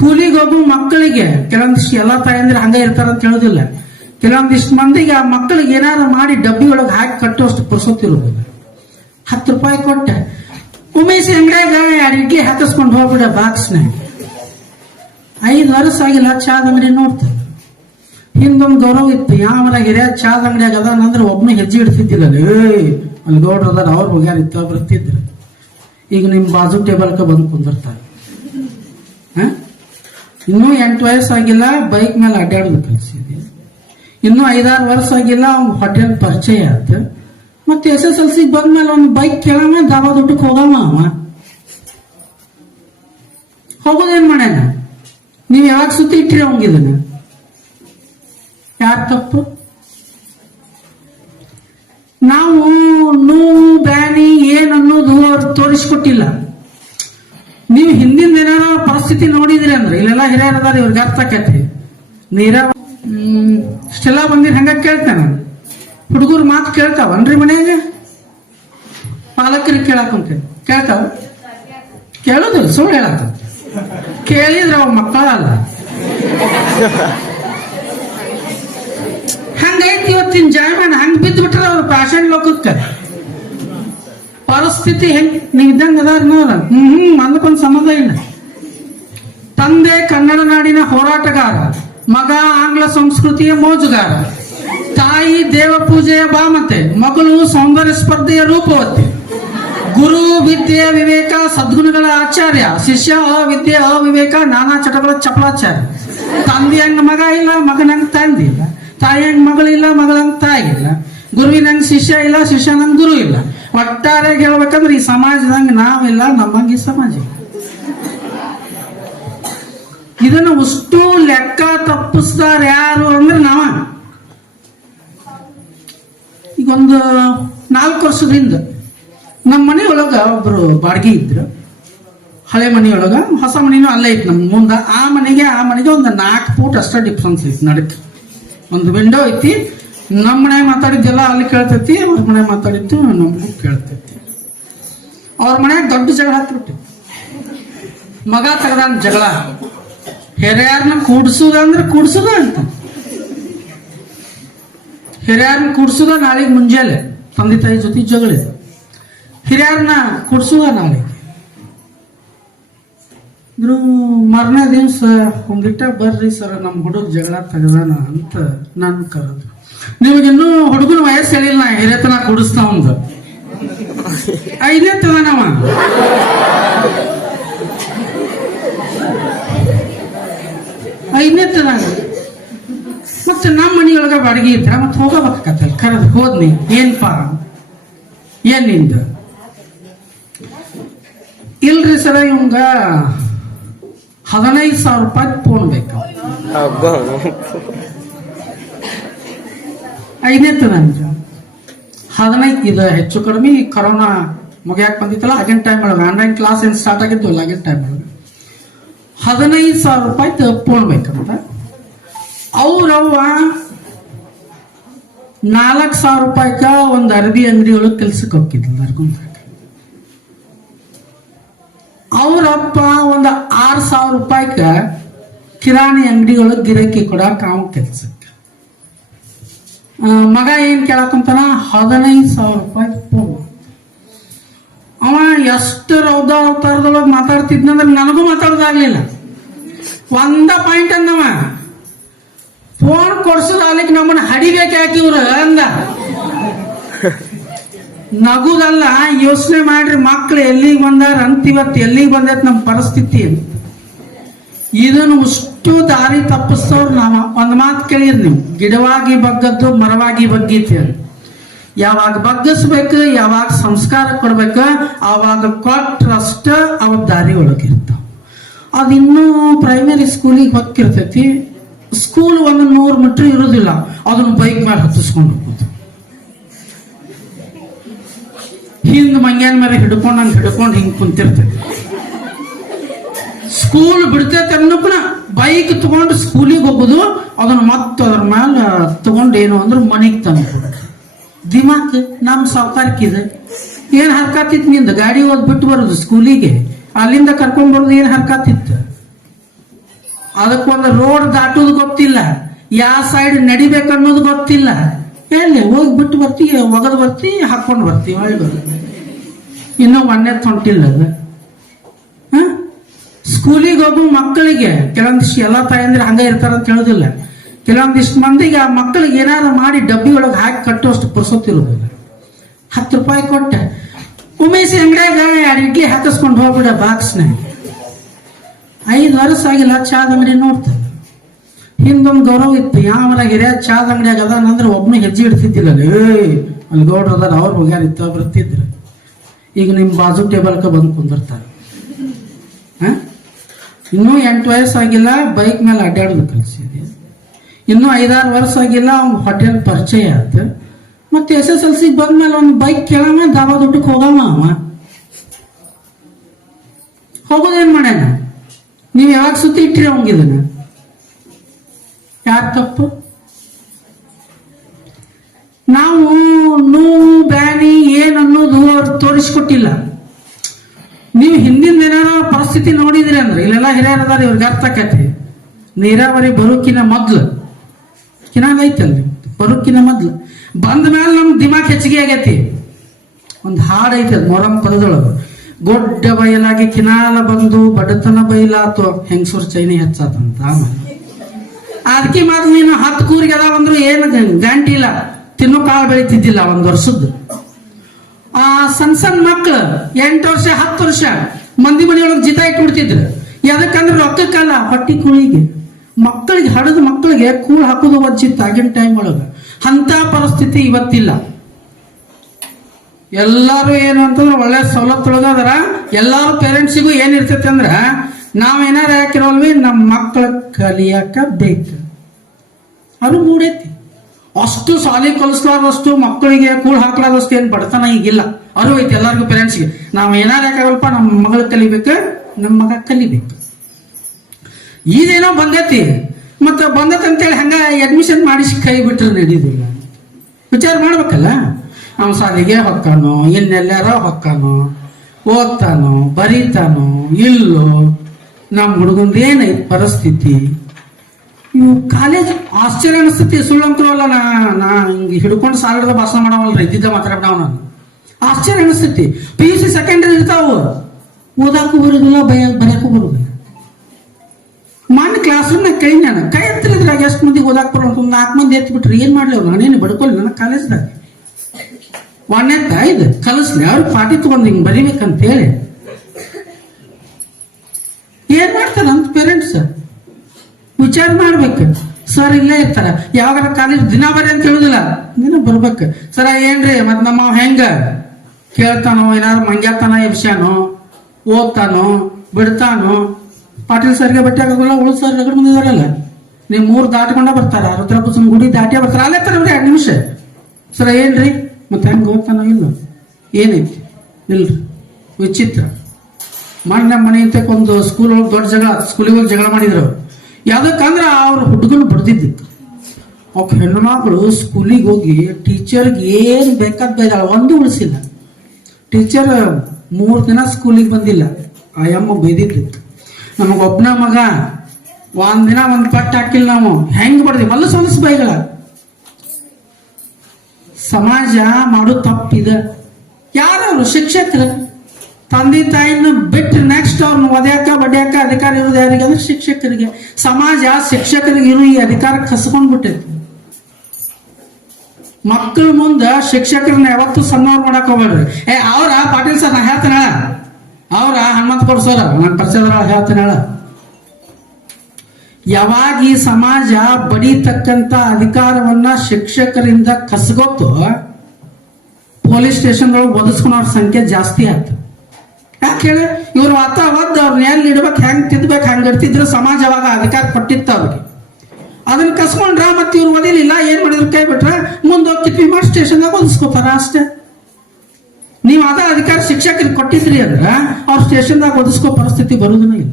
ಸ್ಕೂಲಿಗೆ ಹೋಗೋ ಮಕ್ಕಳಿಗೆ, ಕೆಲವೊಂದಿಷ್ಟು ಎಲ್ಲಾ ತಾಯಂದ್ರೆ ಹಂಗ ಇರ್ತಾರ ಅಂತ ಹೇಳೋದಿಲ್ಲ. ಕೆಲವೊಂದಿಷ್ಟು ಮಂದಿಗೆ ಆ ಮಕ್ಕಳಿಗೆ ಏನಾರ ಮಾಡಿ ಡಬ್ಬಿ ಒಳಗೆ ಹಾಕಿ ಕಟ್ಟುವಷ್ಟು ಪುರುಸೊತ್ತಿರೋದಿಲ್ಲ ಹತ್ತು ರೂಪಾಯಿ ಕೊಟ್ಟೆ. ಉಮೇಶ್ ಅಂಗಡಿಯಾಗ ಎರಡು ಇಡ್ಲಿ ಹಾಕಿಸ್ಕೊಂಡು ಹೋಗ್ಬಿಡ ಬಾಕ್ಸ್ನಾಗ ಐದು ವರ್ಷ ಆಗಿಲ್ಲ ಚಾದ ಅಂಗಡಿ ನೋಡ್ತಾರೆ ಹಿಂದೊಂದು ಗೌರವ ಇತ್ತು. ಯಾವ ಹಿರಿಯ ಚಾದ ಅಂಗಡಿಯಾಗ ಅದಾನಂದ್ರೆ ಒಬ್ನ ಹೆಜ್ಜೆ ಇಡ್ತಿದ್ದಿಲ್ಲ ಏಯ್, ಅಲ್ಲಿ ಗೌಡ್ರು ಅದಾರ, ಅವ್ರು ಹೋಗ್ಯಾರ ಇತ್ತ ಬರ್ತಿದ್ರು. ಈಗ ನಿಮ್ ಬಾಜು ಟೇಬಲ್ಕ ಬಂದು ಕುಂದಿರ್ತಾರೆ. ಹ? ಇನ್ನೂ ಎಂಟು ವಯಸ್ಸಾಗಿಲ್ಲ ಬೈಕ್ ಮೇಲೆ ಅಡ್ಡಾಡೋದು ಕಲಿಸಿದೆ ಇನ್ನೂ ಐದಾರು ವರ್ಷ ಆಗಿಲ್ಲ ಅವ್ನ ಹೋಟೆಲ್ ಪರಿಚಯ ಆಯ್ತು ಮತ್ತೆ ಎಸ್ ಎಸ್ ಎಲ್ ಸಿ ಬಂದ್ಮೇಲೆ ಅವ್ನು ಬೈಕ್ ಕೇಳಮ್ಮ ದಾಬಾ ದುಡ್ಡಕ್ಕೆ ಹೋಗಮ್ಮ ಅವ. ಹೋಗೋದೇನ್ ಮಾಡ್ಯಾನ? ನೀವ್ ಯಾವಾಗ ಸುತ್ತಿ ಇಟ್ರಿ ಅವಂಗಿದನ ಯಾರ್ ತಪ್ಪು? ನಾವು ನೋವು ಬ್ಯಾನಿ ಏನನ್ನೋದು ಅವ್ರು ತೋರಿಸ್ಕೊಟ್ಟಿಲ್ಲ. ಪರಿಸ್ಥಿತಿ ನೋಡಿದ್ರಿ ಅಂದ್ರೆ ಇಲ್ಲೆಲ್ಲ ಹಿರಿಯರ್ ಅದಾರ ಇವ್ರಿಗೆ ಅರ್ಥ ಆಕೈತಿ ನೀರ ಹ್ಮ್, ಇಷ್ಟೆಲ್ಲ ಬಂದಿರ ಹಂಗ ಕೇಳ್ತಾನ ಹುಡುಗರು ಮಾತು ಕೇಳ್ತಾವನ್ರಿ ಮನೆಯಾಗ? ಪಾಲಕರಿಗೆ ಕೇಳಕ್ ಕೇಳ್ತಾವ? ಕೇಳೋದಿಲ್ಲ ಸುಳ್ಳು ಹೇಳಾಕ. ಕೇಳಿದ್ರ ಅವ್ ಮಕ್ಕಳಲ್ಲ. ಹಂಗೈತಿ ಇವತ್ತಿನ ಜಾಯಮಾನ ಹಂಗ ಬಿದ್ದು ಬಿಟ್ರ ಅವ್ರ ಫ್ಯಾಷನ್ ಲೋಕಕ್ಕೆ. ಪರಿಸ್ಥಿತಿ ಹೆಂಗ್ ನೀವ್ ಇದ್ದಂಗ ಅದಾರ ನೋಡ. ಹ್ಮ್ ಹ್ಮ್ ಅಂದ್ಕೊಂಡ್ ಸಂಬಂಧ ಇಲ್ಲ. ತಂದೆ ಕನ್ನಡ ನಾಡಿನ ಹೋರಾಟಗಾರ, ಮಗ ಆಂಗ್ಲ ಸಂಸ್ಕೃತಿಯ ಮೋಜುಗಾರ, ತಾಯಿ ದೇವ ಪೂಜೆಯ ಬಾಮತೆ, ಮಗಳು ಸೌಂದರ್ಯ ಸ್ಪರ್ಧೆಯ ರೂಪವತಿ. ಗುರು ವಿದ್ಯೆ ವಿವೇಕ ಸದ್ಗುಣಗಳ ಆಚಾರ್ಯ, ಶಿಷ್ಯ ಅವಿದ್ಯೆ ಅವಿವೇಕ ನಾನಾ ಚಟಗಳ ಚಪಲಾಚಾರ್ಯ. ತಂದೆ ಹಂಗ ಮಗ ಇಲ್ಲ ಮಗನಂಗ್ ತಂದೆ ಇಲ್ಲ. ತಾಯಿ ಹಂಗ ಮಗಳಿಲ್ಲ ಮಗಳಂಗ್ ತಾಯಿ ಇಲ್ಲ. ಗುರುವಿನಂಗ್ ಶಿಷ್ಯ ಇಲ್ಲ ಶಿಷ್ಯನಂಗ್ ಗುರು ಇಲ್ಲ. ಒಟ್ಟಾರೆ ಹೇಳ್ಬೇಕಂದ್ರೆ ಈ ಸಮಾಜದಂಗ್ ನಾವಿಲ್ಲ, ನಮ್ಮಂಗಿ ಈ ಸಮಾಜ ಇಲ್ಲ. ಇದನ್ನ ಅಷ್ಟು ಲೆಕ್ಕ ತಪ್ಪಿಸ್ತಾರ ಯಾರು ಅಂದ್ರೆ ನಾವ. ಈಗೊಂದು ನಾಲ್ಕು ವರ್ಷದಿಂದ ನಮ್ಮ ಮನೆಯೊಳಗ ಒಬ್ರು ಬಾಡಿಗೆ ಇದ್ರು. ಹಳೆ ಮನೆಯೊಳಗ, ಹೊಸ ಮನೆನೂ ಅಲ್ಲೇ ಇತ್ತು ನಮ್ಮ ಮುಂದೆ. ಆ ಮನೆಗೆ ಆ ಮನೆಗೆ ಒಂದು ನಾಲ್ಕು ಫೂಟ್ ಅಷ್ಟ ಡಿಫ್ರೆನ್ಸ್ ಐತಿ ನಡಕ್ಕೆ ಒಂದು ವಿಂಡೋ ಐತಿ. ನಮ್ಮ ಮನೆ ಮಾತಾಡಿದ್ದೆಲ್ಲ ಅಲ್ಲಿ ಕೇಳ್ತೈತಿ, ಅವ್ರ ಮನೆ ಮಾತಾಡಿದ್ದು ನಮಗೂ ಕೇಳ್ತೈತಿ. ಅವ್ರ ಮನ್ಯಾಗ ದೊಡ್ಡ ಜಗಳ ಹಾಕ್ಬಿಟ್ಟು ಮಗ ತೆಗ್ದಾನ ಜಗಳ. ಹಿರಿಯರ್ನ ಕೂಡ್ಸುದಂದ್ರೆ ಕೂಡ್ಸುದ ಅಂತ. ಹಿರಿಯರ್ನ ಕೂಡ್ಸುದ ನಾಳೆಗೆ ಮುಂಜಾನೆ. ತಂದೆ ತಾಯಿ ಜೊತೆ ಜಗಳ ಹಿರಿಯರ್ನ ಕೂಡ್ಸುದ ನಾಳೆಗೆ. ಇದ್ರು ಮರನೇ ದಿವಸ ಒಂದಿಟ್ಟ ಬರ್ರಿ ಸರ್ ನಮ್ಮ ಹುಡುಗ ಜಗಳ ತೆಗದಾನ ಅಂತ ನಾನು ಕರೆದು ನಿಮಗಿನ್ನೂ ಹುಡುಗನ ವಯಸ್ಸು ಹೇಳಿಲ್ಲ ನಾ, ಹಿರಿಯತನ ಕೂಡಿಸ್ತಾ ಒಂದು ಐದನೇ ತದನವ ಐದನೇ ಮತ್ತೆ ನಮ್ಮ ಮನೆಯೊಳಗ ಬಾಡಿಗೆ ಇದ್ರ ಮತ್ತೆ ಹೋಗಬೇಕಾಗತ್ತಲ್ಲ ಕರೆದು ಹೋದ್ನಿ. ಏನ್ಪ ಏನ್ನಿಂದ? ಇಲ್ರಿ ಸರ ಇವಂಗ ಹದಿನೈದು ಸಾವಿರ ರೂಪಾಯಿ ಫೋನ್ ಬೇಕು. ಐದನೇ ತನಕ ಹದಿನೈದು ಇದು ಹೆಚ್ಚು ಕಡಿಮೆ ಕರೋನಾ ಮುಗಿಯಾಕ ಬಂದಿತ್ತಲ್ಲ ಆಗಿನ ಟೈಮ್ ಒಳಗೆ ಆನ್ಲೈನ್ ಕ್ಲಾಸ್ ಏನ್ ಸ್ಟಾರ್ಟ್ ಆಗಿದ್ದು ಆಗಿನ ಟೈಮ್ ಒಳಗೆ. ಹದಿನೈದು ಸಾವಿರ ರೂಪಾಯಿ ಫೋನ್ ಬೇಕಂತ ಅವ್ರವ್ವ ನಾಲ್ಕು ಸಾವಿರ ರೂಪಾಯಿಕ ಒಂದು ಅರಬಿ ಅಂಗಡಿ ಒಳಗೆ ಕೆಲ್ಸಕ್ಕೆ ಹೋಗಿದ್ಲು ನರ್ಗುಂದಾಗ ಅವ್ರಪ್ಪ ಒಂದು ಆರು ಸಾವಿರ ರೂಪಾಯಿಕ ಕಿರಾಣಿ ಅಂಗಡಿ ಒಳಗೆ ಗಿರಾಕಿ ಕೊಡಾಕ ಅವ ಕೆಲ್ಸಕ್ಕೆ. ಮಗ ಏನು ಕೇಳಕ್ಕಂತಾನ ಹದಿನೈದು ಸಾವಿರ ರೂಪಾಯಿ. ಎಷ್ಟು ರೌದ ಅವತಾರದೊಳಗೆ ಮಾತಾಡ್ತಿದ್ನಂದ್ರೆ ನನಗೂ ಮಾತಾಡೋದಾಗ್ಲಿಲ್ಲ ಒಂದ ಪಾಯಿಂಟ್ ಅಂದವ. ಫೋನ್ ಕೊಡ್ಸೋದು ಅಲ್ಲಿಗೆ ನಮ್ಮನ್ನ ಹಡಿಬೇಕು ಇವ್ರು ಅಂದ. ನಗುದಲ್ಲ, ಯೋಚನೆ ಮಾಡ್ರಿ ಮಕ್ಳು ಎಲ್ಲಿಗೆ ಬಂದಾರ ಅಂತ ಇವತ್ತು ಎಲ್ಲಿಗೆ ಬಂದೈತೆ ನಮ್ಮ ಪರಿಸ್ಥಿತಿ ಇದನ್ನು ಅಷ್ಟು ದಾರಿ ತಪ್ಪಿಸ್ತವ್ರು ನಾವು. ಒಂದು ಮಾತು ಕೇಳಿದ್ ನೀವು. ಗಿಡವಾಗಿ ಬಗ್ಗದ್ದು ಮರವಾಗಿ ಬಗ್ಗೀತಿ ಅಂತ ಯಾವಾಗ ಬಗ್ಗಿಸ್ಬೇಕು ಯಾವಾಗ ಸಂಸ್ಕಾರ ಕೊಡ್ಬೇಕು, ಆವಾಗ ಕೊಟ್ರಷ್ಟ ಅವ ದಾರಿ ಒಳಗಿರ್ತಾವ ಅದು ಇನ್ನೂ ಪ್ರೈಮರಿ ಸ್ಕೂಲಿಗೆ ಹೊಕ್ಕಿರ್ತೈತಿ ಸ್ಕೂಲ್ ಒಂದು ನೂರು ಮೀಟ್ರ್ ಇರೋದಿಲ್ಲ. ಅದನ್ನ ಬೈಕ್ ಮೇಲೆ ಹತ್ತಿಸ್ಕೊಂಡು ಹೋಗ್ಬೋದು. ಹಿಂದ್ ಮಂಗ್ಯಾನ್ ಮೇಲೆ ಹಿಡ್ಕೊಂಡು ಹಂಗೆ ಹಿಡ್ಕೊಂಡು ಹಿಂಗೆ ಕುಂತಿರ್ತೈತಿ. ಸ್ಕೂಲ್ ಬಿಡ್ತೈತೆ ಅನ್ನೋಕನ ಬೈಕ್ ತಗೊಂಡು ಸ್ಕೂಲಿಗೆ ಹೋಗುದು, ಅದನ್ನ ಮತ್ತೆ ಅದ್ರ ಮೇಲೆ ತಗೊಂಡು ಏನು ಅಂದ್ರೆ ಮನೆಗೆ ತಂದು ದಿಮಾಕ್ ನಮ್ಮ ಸಾವುಕಾರಕ್ಕಿದೆ. ಏನ್ ಹರ್ಕಾತಿತ್ತು ನಿಂದ? ಗಾಡಿ ಓದ್ ಬಿಟ್ಟು ಬರೋದು ಸ್ಕೂಲಿಗೆ? ಅಲ್ಲಿಂದ ಕರ್ಕೊಂಡ್ ಬರೋದು ಏನ್ ಹರ್ಕಾತಿತ್ತು ಅದಕ್ಕೊಂದು ರೋಡ್ ದಾಟೋದು ಗೊತ್ತಿಲ್ಲ. ಯಾವ ಸೈಡ್ ನಡಿಬೇಕನ್ನೋದು ಗೊತ್ತಿಲ್ಲ. ಎಲ್ಲಿ? ಹೋಗಿ ಬಿಟ್ಟು ಬರ್ತಿ, ಒಗದು ಬರ್ತಿ ಹಾಕೊಂಡು ಬರ್ತಿ ಒಳ್ಳೆ ಇನ್ನೂ ಒಂದೇ ತೊಂಟಿಲ್ಲ ಅದು? ಸ್ಕೂಲಿಗೆ ಹೋಗೋ ಮಕ್ಕಳಿಗೆ. ಕೆಲವೊಂದಿಷ್ಟು ಎಲ್ಲ ತಾಯಂದ್ರೆ ಹಂಗ ಇರ್ತಾರಂತ ಹೇಳೋದಿಲ್ಲ. ಕೆಲವೊಂದಿಷ್ಟು ಮಂದಿಗೆ ಆ ಮಕ್ಕಳಿಗೆ ಏನಾದ್ರು ಮಾಡಿ ಡಬ್ಬಿ ಒಳಗೆ ಹಾಕಿ ಕಟ್ಟುವಷ್ಟು ಪುರ್ಸೊತ್ತಿರೋದಿಲ್ಲ ಹತ್ತು ರೂಪಾಯಿ ಕೊಟ್ಟೆ. ಉಮೇಶ್ ಅಂಗಡಿಯಾಗ ಎರಡು ಇಡ್ಲಿ ಹಾಕಿಸ್ಕೊಂಡು ಹೋಗ್ಬಿಡ ಬಾಕ್ಸ್ನಾಗ ಐದು ವರ್ಷ ಆಗಿಲ್ಲ ಚಾದ ಅಂಗಡಿ ನೋಡ್ತಾರೆ ಹಿಂದೊಂದು ಗೌರವ ಇತ್ತು. ಯಾವನ ಹಿರಿಯ ಚಾದ ಅಂಗಡಿಯಾಗ ಅದಾನಂದ್ರೆ ಒಬ್ಬನ ಹೆಜ್ಜೆ ಇಡ್ತಿದ್ದಿಲ್ಲ. ಏಯ್, ಅಲ್ಲಿ ಗೌಡ್ರು ಅದಾರ ಅವ್ರು ಹೋಗ್ಯಾರ ಇತ್ತ ಬರ್ತಿದ್ರು. ಈಗ ನಿಮ್ಮ ಬಾಜು ಟೇಬಲ್ಗೆ ಬಂದು ಕುಂದಿರ್ತಾರೆ? ಇನ್ನೂ ಎಂಟು ವಯಸ್ಸಾಗಿಲ್ಲ ಬೈಕ್ ಮೇಲೆ ಅಡ್ಡಾಡೋದು ಕಲಿಸಿದೆ ಇನ್ನೂ ಐದಾರು ವರ್ಷ ಆಗಿಲ್ಲ, ಅವ್ನ ಹೋಟೆಲ್ ಪರಿಚಯ ಆಯ್ತು ಮತ್ತೆ ಎಸ್ ಎಸ್ ಎಲ್ ಸಿ ಬಂದ್ಮೇಲೆ ಒಂದು ಬೈಕ್ ಕೇಳಮ್ಮ ದಾಬಾ ದುಡ್ಡಕ್ಕೆ ಹೋಗಮ್ಮ ಅವ. ಹೋಗೋದೇನ್ ಮಾಡ್ಯಾನ? ನೀವು ಯಾವಾಗ ಸುತ್ತಿ ಇಟ್ಟಿರಿ ಅವಂಗಿದನ ಯಾರು ತಪ್ಪು? ನಾವು ನೂ ಬ್ಯಾನಿ, ಏನ್ ಅನ್ನೋದು ಅವ್ರು ತೋರಿಸ್ಕೊಟ್ಟಿಲ್ಲ. ನೀವು ಹಿಂದಿನ ಏನಾರ ಪರಿಸ್ಥಿತಿ ನೋಡಿದ್ರಿ ಅಂದ್ರೆ, ಇಲ್ಲೆಲ್ಲ ಹಿರಿಯರ್ ಅದಾರ, ಇವ್ರಿಗೆ ಅರ್ಥ ಆಕತಿ ನೀರಾವರಿ ಬರೋಕಿನ ಮೊದ್ಲು. ಕಿನಾಲ ಐತಲ್ರಿ ಬರೋಕ್ಕಿನ ಮೊದ್ಲು. ಬಂದ ಮೇಲೆ ನಮ್ ದಿಮಾಕ್ ಹೆಚ್ಚಿಗೆ ಆಗೈತಿ. ಒಂದು ಹಾಡು ಐತೆ ಅದ್ ಮೊರಂ ಪದದೊಳಗೆ. ಗೊಡ್ಡ ಬಯಲಾಗಿ ಕಿನಾಲ ಬಂದು, ಬಡತನ ಬಯಲಾತು, ಹೆಂಗಸೂರ್ ಚೈನಿ ಹೆಚ್ಚಾತಂತ ಅದಕ್ಕೆ ಮಾತ್ರ ನೀನು ಹತ್ತು ಕೂರಿಗೆ ಅದಾವ ಅಂದ್ರು ಏನು ಗಂಟಿ ಇಲ್ಲ. ತಿನ್ನೋ ಕಾಳು ಬೆಳಿತಿದ್ದಿಲ್ಲ ಒಂದು ವರ್ಷದ್ದು. ಆ ಸಣ್ಣ ಸಣ್ಣ ಮಕ್ಳು, ಎಂಟು ವರ್ಷ, ಹತ್ತು ವರ್ಷ, ಮಂದಿ ಮನೆಯೊಳಗೆ ಜಿತ ಇಟ್ಬಿಡ್ತಿದ್ರು. ಯಾವ್ದಕ್ಕಂದ್ರೆ ರೊಕ್ಕಕ್ಕಲ್ಲ, ಹೊಟ್ಟಿ ಕೂಳಿಗೆ. ಮಕ್ಕಳಿಗೆ ಹಡದ ಮಕ್ಕಳಿಗೆ ಕೂಳ್ ಹಾಕೋದು ವಜ್ಜಿತ್ತು ಆಗಿನ ಟೈಮ್ ಒಳಗೆ. ಅಂತ ಪರಿಸ್ಥಿತಿ ಇವತ್ತಿಲ್ಲ. ಎಲ್ಲಾರು ಏನು ಅಂತಂದ್ರೆ ಒಳ್ಳೆ ಸವಲತ್ತು ಒಳಗಾದ್ರ ಎಲ್ಲಾರು ಪೇರೆಂಟ್ಸಿಗೂ ಏನು ಇರ್ತೈತೆ ಅಂದ್ರ, ನಾವ್ ಏನಾರ ಯಾಕಿರೋಲ್ವಿ ನಮ್ಮ ಮಕ್ಕಳ ಕಲಿಯಕ ಬೇಕು. ಅದು ಮೂಡೈತಿ. ಅಷ್ಟು ಸಾಲಿ ಕಲಿಸ್ಲಾರ್ದಷ್ಟು ಮಕ್ಕಳಿಗೆ ಕೂಳ್ ಹಾಕ್ಲಾರ್ದಷ್ಟು ಏನು ಬಡತನ ಈಗಿಲ್ಲ. ಅರು ಐತಿ ಎಲ್ಲಾರ್ಗು ಪೇರೆಂಟ್ಸ್ಗೆ ನಾವು ಏನಾರ ಯಾಕಾಗಲ್ಪ ನಮ್ಮ ಮಗಳು ಕಲಿಬೇಕು ನಮ್ಮ ಮಗ ಕಲಿಬೇಕು. ಇದೇನೋ ಬಂದೈತಿ. ಮತ್ತ ಬಂದತ್ ಅಂತೇಳಿ ಹಂಗ ಅಡ್ಮಿಷನ್ ಮಾಡಿಸಿ ಕೈ ಬಿಟ್ರೆ ನಡೀದಿಲ್ಲ. ವಿಚಾರ ಮಾಡ್ಬೇಕಲ್ಲ? ಅವನು ಸಾಲಿಗೆ ಹೊಕ್ಕಾನೋ ಇನ್ನೆಲ್ಲಾರ ಹೊಕ್ಕಾನೋ, ಓದ್ತಾನೋ, ಬರೀತಾನೋ, ಇಲ್ಲೋ ನಮ್ಮ ಹುಡುಗಂದೇನೈ ಪರಿಸ್ಥಿತಿ? ಇವು ಕಾಲೇಜ್ ಆಶ್ಚರ್ಯ ಅನಿಸ್ತತಿ. ಸುಳ್ಳು ಅಂತಾರಲ್ಲ ನಾ ನಾ ಹಿಂಗೆ ಹಿಡ್ಕೊಂಡು ಸಾಲದ ಭಾಷಣ ಮಾಡವಲ್ರಿ, ಇದ್ದಿದ್ದ ಮಾತಾಡ್ತಾವ ನಾನು. ಆಶ್ಚರ್ಯ ಅನಿಸ್ತತಿ. ಪಿ ಯು ಸಿ ಸೆಕೆಂಡರಿ ಇರ್ತಾವು. ಓದಾಕು ಬರುದಿಲ್ಲ ಬಯ ಬರೆಯಕ್ಕೂ ಬರುದಿಲ್ಲ. ಮನ್ ಕ್ಲಾಸ್ ರೂಮ್ ಕೈ ನಾನು. ಕೈ ಹತ್ತಿರದ್ರಾಗ ಎಷ್ಟು ಮಂದಿಗೆ ಓದಾಕ್ ಬರೋ ಒಂದು ನಾಲ್ಕು ಮಂದಿ ಎತ್ತಿ ಬಿಟ್ರಿ ಏನ್ ಮಾಡ್ಲಿ ಅವ್ರು? ನಾನೇನು ಬಡ್ಕೊಳ್ಳಿ ನನ್ನ ಕಾಲೇಜ್ದಾಗ. ಒಂದೆತ್ತ ಇದು ಕಲಿಸ್ಲಿ ಅವ್ರಿಗೆ ಪಾಠ ತಗೊಂಡು ಹಿಂಗೆ ಬರಿಬೇಕಂತ ಹೇಳಿ. ಏನ್ ಮಾಡ್ತಾರಂತ ಪೇರೆಂಟ್ಸ್? ವಿಚಾರ ಮಾಡ್ಬೇಕು. ಸರ್ ಇಲ್ಲೇ ಇರ್ತಾರ. ಯಾವಾಗ ಕಾಲೇಜ್ ದಿನ ಬರ್ರಿ ಅಂತ ಹೇಳುದಿಲ್ಲ. ದಿನ ಬರ್ಬೇಕು. ಸರ, ಏನ್ರಿ? ಮತ್ ನಮ್ಮ ಹೆಂಗ? ಕೇಳ್ತಾನೋ? ಏನಾದ್ರು ಮಂಗ್ಯಾತಾನ, ಎಬ್ಸ್ಯಾನೋ? ಓದ್ತಾನೋ? ಬಿಡ್ತಾನೋ? ಪಾಟೀಲ್ ಸರ್ಗೆ ಬಟ್ಟೆ ಆಗೋದಿಲ್ಲ, ಉಳಿದ ಸರ್ ರಗಡ್ ಬಂದಿದಾರಲ್ಲ ನೀವು ಮೂರು ದಾಟ್ಕೊಂಡ ಬರ್ತಾರ ರುದ್ರಪುಸನ್ ಗುಡಿ ದಾಟಿಯ ಬರ್ತಾರ. ಅಲ್ಲೇ ತರ ಎರಡು ನಿಮಿಷ. ಸರ, ಏನ್ರಿ? ಮತ್ತೆ ಹೆಂಗ್ ಗೊತ್ತಾನೋ ಇಲ್ಲ. ಏನೈತಿ? ಇಲ್ರಿ. ವಿಚಿತ್ರ. ಮೊನ್ನೆ ಮನೆ ಅಂತ ಒಂದು ಸ್ಕೂಲ್ ಒಳಗೆ ದೊಡ್ಡ ಜಗಳ ಸ್ಕೂಲಿಗೆ ಹೋಗಿ ಜಗಳ ಮಾಡಿದ್ರು. ಯಾವ್ದಕ್ಕಂದ್ರ ಅವ್ರ ಹುಡುಗನ ಬಡ್ದಿದ್ದು. ಹೆಣ್ಣು ಮಕ್ಕಳು ಸ್ಕೂಲಿಗೆ ಹೋಗಿ ಟೀಚರ್ಗೆ ಏನ್ ಬೇಕಾದ ಬೈದಾಳ ಒಂದು ಉಳಿಸಿಲ್ಲ. ಟೀಚರ್ ಮೂರು ದಿನ ಸ್ಕೂಲಿಗೆ ಬಂದಿಲ್ಲ. ಆ ಅಮ್ಮ ನಮಗೊಬ್ಬನ ಮಗ? ಒಂದ್ ದಿನ ಒಂದ್ ಪಟ್ಟ ಹಾಕಿಲ್ಲ ನಾವು. ಹೆಂಗ್ ಬಡ್ದಿ? ಹೊಲಸು ಹೊಲಸು ಬೈಗಳ ಸಮಾಜ ಮಾಡೋ ತಪ್ಪಿದ. ಯಾರವರು? ಶಿಕ್ಷಕರು. ತಂದೆ ತಾಯಿನ ಬಿಟ್ಟು ನೆಕ್ಸ್ಟ್ ಅವ್ರನ್ನ ಒದ್ಯಾಕ, ಬಡ್ಯಾಕ ಅಧಿಕಾರ ಇರೋದು ಯಾರಿಗೆ? ಅಂದ್ರೆ ಶಿಕ್ಷಕರಿಗೆ. ಸಮಾಜ ಶಿಕ್ಷಕರಿಗೆ ಇರೋ ಈ ಅಧಿಕಾರ ಕಸ್ಕೊಂಡ್ಬಿಟ್ಟೈತಿ. ಮಕ್ಕಳ ಮುಂದ ಶಿಕ್ಷಕರನ್ನ ಯಾವತ್ತೂ ಸನ್ಮಾನ ಮಾಡಕ್ ಹೋಗ್ಬೇಡ್ರಿ. ಏ, ಅವ್ರ, ಪಾಟೀಲ್ ಸರ್, ನಾ ಹೇಳ್ತೇನೆ ಅವ್ರ ಹನುಮಂತ ಕೊಡ್ಸೋರ ನನ್ನ ಪರಿಚಯದ್ರ ಹೇಳ್ತೇನೆ ಹೇಳ. ಯಾವಾಗ ಈ ಸಮಾಜ ಬಡಿತಕ್ಕಂತ ಅಧಿಕಾರವನ್ನ ಶಿಕ್ಷಕರಿಂದ ಕಸ್ಗೊತ್ತು, ಪೊಲೀಸ್ ಸ್ಟೇಷನ್ ಒಳಗೆ ಒದಗಿಸ್ಕೊಳೋರ್ ಸಂಖ್ಯೆ ಜಾಸ್ತಿ ಆಯ್ತು. ಯಾಕೆ ಹೇಳಿ? ಇವ್ರ ಒದ್ದು ಅವ್ರನ್ನ ಎಲ್ಲಿ ಇಡ್ಬೇಕು, ಹೆಂಗ್ ತಿದ್ಬೇಕು, ಹೆಂಗೆ ಇಡ್ತಿದ್ರು ಸಮಾಜ ಅವಾಗ ಅಧಿಕಾರ ಕೊಟ್ಟಿತ್ತು ಅವ್ರಿಗೆ. ಅದನ್ನ ಕಸ್ಕೊಂಡ್ರ ಮತ್ತೆ ಇವ್ರು ಓದಿಲಿಲ್ಲ ಏನ್ ಮಾಡಿದ್ರು ಕೈ ಬಿಟ್ರ ಮುಂದೆ ವಿಮಾನ ಸ್ಟೇಷನ್ದಾಗ ಒದಿಸ್ಕೋತಾರ ಅಷ್ಟೇ. ನೀವು ಅದ ಅಧಿಕಾರ ಶಿಕ್ಷಕರಿಗೆ ಕೊಟ್ಟಿದ್ರಿ ಅಂದ್ರ ಅವ್ರು ಸ್ಟೇಷನ್ದಾಗ ಒದಿಸ್ಕೋ ಪರಿಸ್ಥಿತಿ ಬರುವುದನ್ನ ಇಲ್ಲ.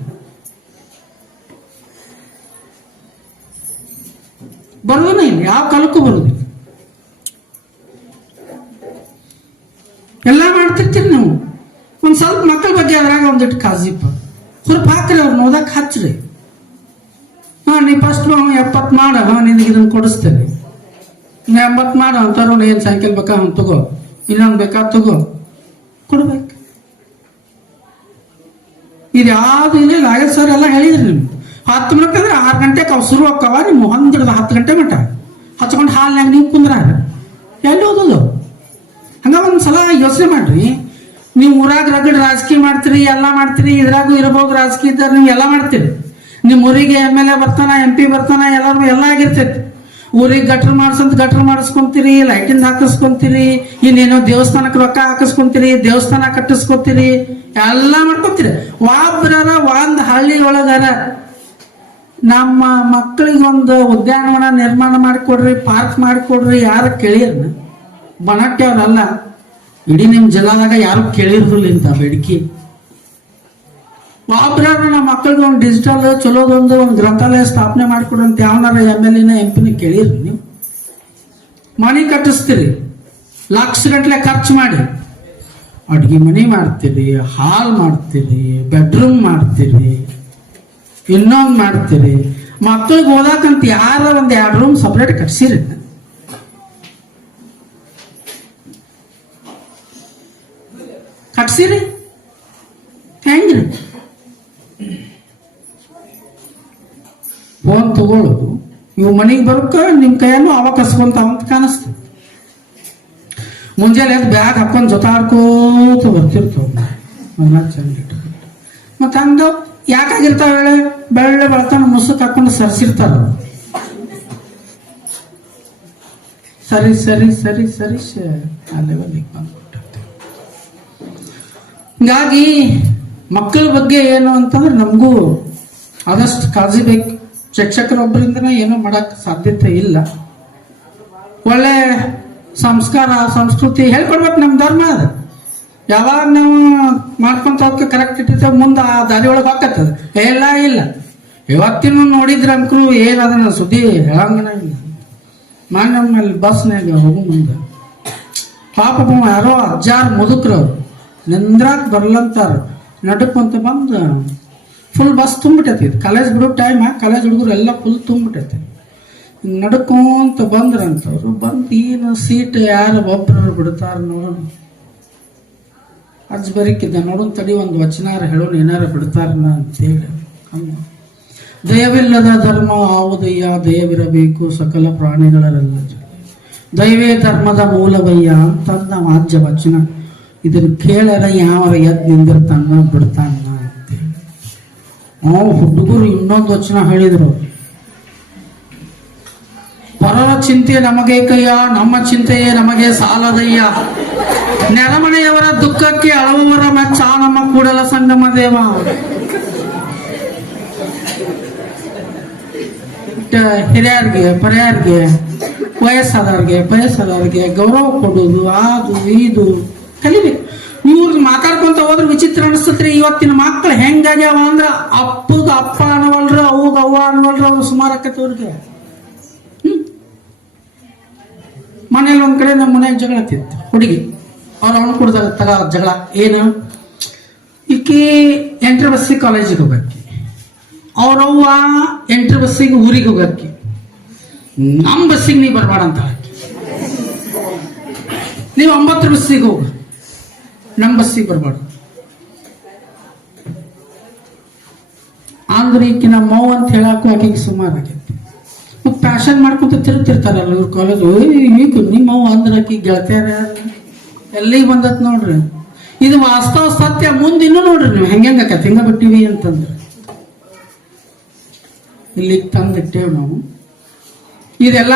ಬರುವುದನ್ನ ಇಲ್ಲ, ಯಾವ ಕಾಲಕ್ಕೂ ಬರುವುದಿಲ್ಲ. ಎಲ್ಲ ಮಾಡ್ತಿರ್ತೀರಿ ನೀವು. ಒಂದ್ ಸ್ವಲ್ಪ ಮಕ್ಕಳ ಬಗ್ಗೆ ಅದ್ರಾಗ ಒಂದಿಟ್ಟು ಕಾಜಿಪ್ಪ ಸ್ವಲ್ಪ ಹಾಕ್ರಿ ಅವ್ರನ್ನ ಓದಕ್ ಹಚ್ಚ್ರಿ ಹಾ, ನೀ ಫಸ್ಟ್ ಎಪ್ಪತ್ತು ಮಾಡ ನಿನಗೆ ಇದನ್ನ ಕೊಡಿಸ್ತೇನೆ. ನೀ ಎಂಬತ್ತು ಮಾಡ ಅಂತಾರ ಏನು ಸೈಕಲ್ ಬೇಕಾ ಅವ್ನು ತಗೋ. ಇನ್ನೊಂದು ಬೇಕಾ ತಗೋ. ಕೊಡ್ಬೇಕು. ಇದು ಯಾವ್ದು ಇಲ್ಲ ನಾಗೇಶ್ವರ ಎಲ್ಲ ಹೇಳಿದ್ರಿ ನಿಮ್ಗೆ. ಹತ್ತು ಮಿನಿಟ್ ಅಂದ್ರೆ ಆರು ಗಂಟೆಗೆ ಅವು ಶುರು ಆಕ್ಕವ ನಿಮ್ಮ ಹೊಂದಿಡ್ದ ಹತ್ತು ಗಂಟೆ ಮಟ್ಟ. ಹಚ್ಕೊಂಡು ಹಾಲ್ನಾಗ ನೀವು ಕುಂದ್ರ ಎಲ್ಲಿ ಓದೋದು? ಹಂಗ ಒಂದು ಸಲ ಯೋಚನೆ ಮಾಡ್ರಿ. ನೀವು ಊರಾಗ ರಗಡ್ ರಾಜಕೀಯ ಮಾಡ್ತೀರಿ, ಎಲ್ಲ ಮಾಡ್ತೀರಿ, ಇದ್ರಾಗು ಇರಬಹುದು ರಾಜಕೀಯ ಇದ್ದಾರೆ ನೀವು ಎಲ್ಲ ಮಾಡ್ತೀರಿ. ನಿಮ್ಮ ಊರಿಗೆ ಎಂ ಎಲ್ ಎ ಬರ್ತಾನ, ಎಂ ಪಿ ಬರ್ತಾನ ಎಲ್ಲರೂ ಎಲ್ಲ ಆಗಿರ್ತೈತಿ. ಊರಿಗೆ ಗಟ್ರ ಮಾಡ್ಸಂತ ಗಟ್ರ ಮಾಡಿಸ್ಕೊಂತೀರಿ ಲೈಟಿಂದ ಹಾಕಿಸ್ಕೊಂತೀರಿ, ಇನ್ನೇನೋ ದೇವಸ್ಥಾನಕ್ಕೆ ರೊಕ್ಕ ಹಾಕಿಸ್ಕೊಂತೀರಿ, ದೇವಸ್ಥಾನ ಕಟ್ಟಿಸ್ಕೊತೀರಿ, ಎಲ್ಲ ಮಾಡ್ಕೊಂತೀರಿ. ಒಬ್ಬರ ಒಂದ್ ಹಳ್ಳಿ ಒಳಗಾರ ನಮ್ಮ ಮಕ್ಕಳಿಗೊಂದು ಉದ್ಯಾನವನ ನಿರ್ಮಾಣ ಮಾಡಿಕೊಡ್ರಿ, ಪಾರ್ಕ್ ಮಾಡಿಕೊಡ್ರಿ, ಯಾರು ಕೇಳಿರ್ನ ಬಣಟ್ಟೆ ಅವ್ರಲ್ಲ, ಇಡೀ ನಿಮ್ಮ ಜಿಲ್ಲಾದಾಗ ಯಾರು ಕೇಳಿರ್ದಿಲ್ಲ ಇಂಥ ಬೇಡಿಕೆ. ಒಬ್ರಾರ ನಮ್ಮ ಮಕ್ಕಳಿಗೆ ಒಂದು ಡಿಜಿಟಲ್ ಚಲೋದೊಂದು ಒಂದು ಗ್ರಂಥಾಲಯ ಸ್ಥಾಪನೆ ಮಾಡಿಕೊಡಂತ ಯಾವನಾರ ಎಂ ಎಲ್ ಎನ ಎಂ ಪಿನ ಕೇಳಿರಿ ನೀವು. ಮನೆ ಕಟ್ಟಿಸ್ತೀರಿ. ಲಕ್ಷ ಗಂಟ್ಲೆ ಖರ್ಚು ಮಾಡಿ. ಅಡ್ಗೆ ಮನೆ ಮಾಡ್ತೀರಿ, ಹಾಲ್ ಮಾಡ್ತೀರಿ ಬೆಡ್ರೂಮ್ ಮಾಡ್ತೀರಿ, ಇನ್ನೊಂದು ಮಾಡ್ತೀರಿ. ಮಕ್ಕಳಿಗೆ ಓದಾಕಂತ ಯಾರ ಒಂದು ಎರಡು ರೂಮ್ ಸಪ್ರೇಟ್ ಕಟ್ಸಿರಿ. ಕಟ್ಸಿರಿ. ಫೋನ್ ತಗೊಳ್ಳೋದು ಇವು ಮನೆಗೆ ಬರೋಕ ನಿಮ್ಮ ಕೈಯಲ್ಲೂ ಅವ ಅಂತ ಕಾಣಿಸ್ತದೆ ಮುಂಜಾನೆ ಎದ್ದು ಬ್ಯಾಗ್ ಹಾಕೊಂಡು ಜೊತಾಡ್ಕೋತ ಬರ್ತಿರ್ತಾವ. ಚಂದ ಮತ್ತೆ ಅಂದ ಯಾಕಾಗಿರ್ತಾವ ಹೇಳ? ಬೆಳ್ಳೆ ಬೆಳ್ತಾನ ಮುಸುಕ್ ಹಾಕೊಂಡು ಸರ್ಸಿರ್ತಾರ. ಸರಿ ಸರಿ ಸರಿ ಸರಿ ಆ ಲೆವೆಲಿಗೆ ಬಂದ್ಬಿಟ್ಟೈತೆ. ಹಿಂಗಾಗಿ ಮಕ್ಕಳ ಬಗ್ಗೆ ಏನು ಅಂತಂದ್ರೆ ನಮಗೂ ಆದಷ್ಟು ಕಾಳಜಿ ಬೇಕು. ಶಿಕ್ಷಕರೊಬ್ಬರಿಂದನೇ ಏನೂ ಮಾಡಕ್ ಸಾಧ್ಯತೆ ಇಲ್ಲ. ಒಳ್ಳೆ ಸಂಸ್ಕಾರ, ಸಂಸ್ಕೃತಿ ಹೇಳ್ಕೊಡ್ಬೇಕು ನಮ್ಮ ಧರ್ಮ ಅದು. ಯಾವಾಗ ನಾವು ಮಾಡ್ಕೊಂತ ಹೋಗಕ್ಕೆ ಕರೆಕ್ಟ್ ಇಟ್ಟಿರ್ತೇವೆ ಮುಂದೆ ಆ ದಾರಿ ಒಳಗೆ ಹಾಕತ್ತದ ಎಲ್ಲ ಇಲ್ಲ. ಇವತ್ತಿನ ನೋಡಿದ್ರ ಅಂಕರು ಏನು ಅದನ್ನ ಸುದ್ದಿ ಹೇಳಂಗನ ಇಲ್ಲ ಮಾಡಿ ನಮ್ಮಲ್ಲಿ ಬಸ್ನಾಗ ಹೋಗು ಮುಂದೆ. ಪಾಪ ಯಾರೋ ಅಜ್ಜಾರ್ ಮುದುಕ್ರು ನಿಂದ್ರಾಕ್ ಬರ್ಲಂತಾರ. ನಡುಕೊಂತ ಬಂದು ಫುಲ್ ಬಸ್ ತುಂಬಿಟ್ಟೈತಿ ಇದು. ಕಾಲೇಜ್ ಬಿಡೋ ಟೈಮ್ ಕಾಲೇಜ್ ಹುಡುಗರು ಎಲ್ಲ ಫುಲ್ ತುಂಬಿಟ್ಟೈತಿ. ನಡ್ಕೊಂತ ಬಂದ್ರಂತವ್ರು ಬಂದು ಏನು ಸೀಟ್ ಯಾರು ಒಬ್ಬರು ಬಿಡ್ತಾರ ನೋಡೋಣ ಅಜ್ಜ ಬರೀಕಿದ್ದ ನೋಡೋಣ ತಡಿ ಒಂದು ವಚನಾರ ಹೇಳೋಣ ಏನಾರ ಬಿಡ್ತಾರನ ಅಂತೇಳಿ. ಅಮ್ಮ. ದಯವಿಲ್ಲದ ಧರ್ಮ ಆವುದಯ್ಯ ದಯವಿರಬೇಕು ಸಕಲ ಪ್ರಾಣಿಗಳರೆಲ್ಲ ದೈವೇ ಧರ್ಮದ ಮೂಲವಯ್ಯ ಅಂತಂದ ಅಜ್ಜ ವಚನ. ಇದನ್ನು ಕೇಳರ ಯಾವ ಎದ್ ನಿಂದಿರ್ತಾನ ಬಿಡ್ತಾನ. ಹುಡುಗರು ಇನ್ನೊಂದು ವಚನ ಹೇಳಿದರು. ಪರರ ಚಿಂತೆ ನಮಗೆ ಕಯ್ಯ ನಮ್ಮ ಚಿಂತೆಯೇ ನಮಗೆ ಸಾಲದಯ್ಯ. ನೆರಮನೆಯವರ ದುಃಖಕ್ಕೆ ಅಳವರ ಮಚ್ಚ, ನಮ್ಮ ಕೂಡಲ ಸಂಗಮ ದೇವ. ಹಿರಿಯರ್ಗೆ, ಪರ್ಯಾರ್ಗೆ, ವಯಸ್ಸಾದವ್ರಿಗೆ ವಯಸ್ಸಾದವ್ರಿಗೆ ಗೌರವ ಕೊಡೋದು ಅದು, ಇದು ಕಲಿಬೇಕು. ಇವ್ರು ಮಾತಾಡ್ಕೊಂತ ಹೋದ್ರೆ ವಿಚಿತ್ರ ಅನಿಸ್ತತ್ರಿ ಇವತ್ತಿನ ಮಕ್ಳು ಹೆಂಗಾಗ್ಯಾವ ಅಂದ್ರ ಅಪ್ಪಗ ಅಪ್ಪ ಅನ್ನವಲ್ರ, ಅವ್ಗ ಅವ್ವ ಅನ್ನವಲ್ರ, ಅವ್ರು ಸುಮಾರು ಆಕತಿ ಅವ್ರಿಗೆ ಮನೇಲಿ ಒಂದ್ ಕಡೆ ನಮ್ಮ ಮನೆಯಾಗ ಜಗಳ ಹುಡುಗಿ. ಅವ್ರ ಅವನು ಕುಡ್ದಾಗ ತಗ ಜಗಳ. ಏನು? ಈಕಿ ಎಂಟ್ರ ಬಸ್ಸಿಗೆ ಕಾಲೇಜಿಗೆ ಹೋಗಕ್ಕೆ ಅವ್ರವ್ವ ಎಂಟ್ರ ಬಸ್ಸಿಗೆ ಊರಿಗೆ ಹೋಗಕ್ಕೆ ನಮ್ಮ ಬಸ್ಸಿಗೆ ನೀ ಬರಬೇಡ ಅಂತ ನೀವು ಒಂಬತ್ತು ಬಸ್ಸಿಗೆ ಹೋಗು. ನಮ್ಮ ಬಸ್ಸಿಗೆ ಬರಬಾರ್ದು. ಅಂದ್ರೆ ಈಕಿನ ನಮ್ಮ ಅಂತ ಹೇಳಕ್ಕೂ ಆಕೆಗೆ ಸುಮಾರು ಆಗೈತಿ. ಮತ್ತೆ ಪ್ಯಾಷನ್ ಮಾಡ್ಕೊಂತ ತಿರುತ್ತಿರ್ತಾರಲ್ಲ ಇವ್ರ ಕಾಲೇಜ್ ಈಗ ನಿಮ್ಮ ಮೌ ಅಂದ್ರೆ ಆಕಿ ಗೆಳತಿಯಾರ ಎಲ್ಲಿಗೆ ಬಂದತ್ ನೋಡ್ರಿ. ಇದು ವಾಸ್ತವ ಸತ್ಯ ಮುಂದೆ ಇನ್ನೂ ನೋಡ್ರಿ ನೀವು. ಹೆಂಗೆ ಹೆಂಗ ಹಿಂಗ ಬಿಟ್ಟಿವಿ ಅಂತಂದ್ರೆ. ಇಲ್ಲಿಗೆ ತಂದಿಟ್ಟೇವೆ ನಾವು. ಇದೆಲ್ಲ